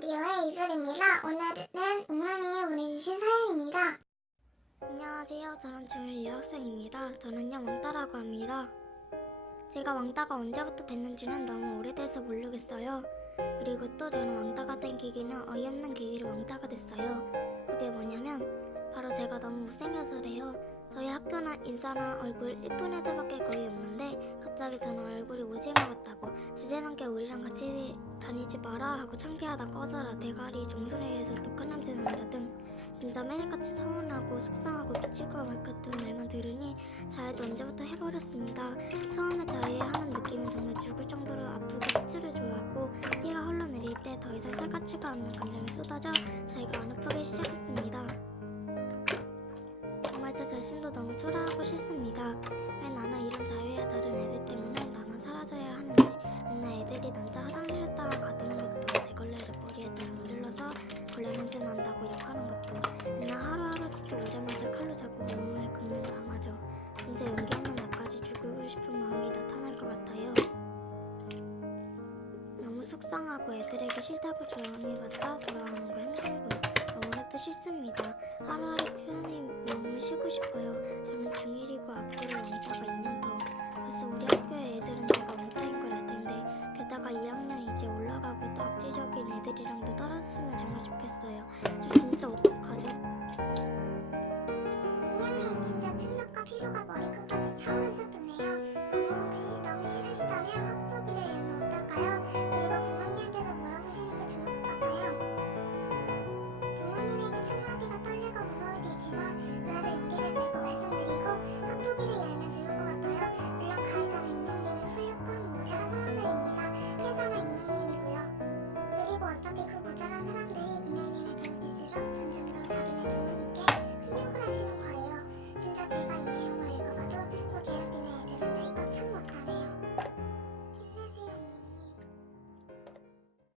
라디오의 이별입니다. 오늘은 익명이 보내주신 사연입니다. 안녕하세요. 저는 중1 여학생입니다. 저는요 왕따라고 합니다. 제가 왕따가 언제부터 됐는지는 너무 오래돼서 모르겠어요. 그리고 또 저는 왕따가 된 계기는 어이없는 계기로 왕따가 됐어요. 그게 뭐냐면 바로 제가 너무 못생겨서래요. 저희 학교는 인싸나 얼굴 예쁜 애들밖에 거의 없는 다니지 마라 하고 창피하다 꺼져라 대가리 종소리에서 독한 냄새 난다 등 진짜 매일같이 서운하고 속상하고 미칠 것 같은 말만 들으니 자해도 언제부터 해버렸습니다. 처음에 자해하는 느낌은 정말 죽을 정도로 아프고 피치를 좋아하고 피가 흘러내릴 때 더 이상 살 같지가 않는 감정이 쏟아져 자기가 안 아프기 시작했습니다. 정말 제 자신도 너무 초라하고 싫습니다. 왜 나는 이런 자유 욕하는 것도 맨날 하루하루 진짜 오자마자 칼로 자꾸 몸을 긁는 나마저 진짜 용기 없는 나까지 죽고 싶은 마음이 나타날 것 같아요. 너무 속상하고 애들에게 싫다고 조언해봤다 돌아오는 거 행동부 너무나도 싫습니다. 하루하루 표현이 몸을 쉬고 싶어요. 저는 중1이고 앞으로 왕따가 2년 더. 그래서 우리 학교의 애들은 제가 못타인 걸알 텐데 게다가 2학년 이제 올라가고 또 악질적인 애들이랑도 따랐으면 정말 좋겠어요.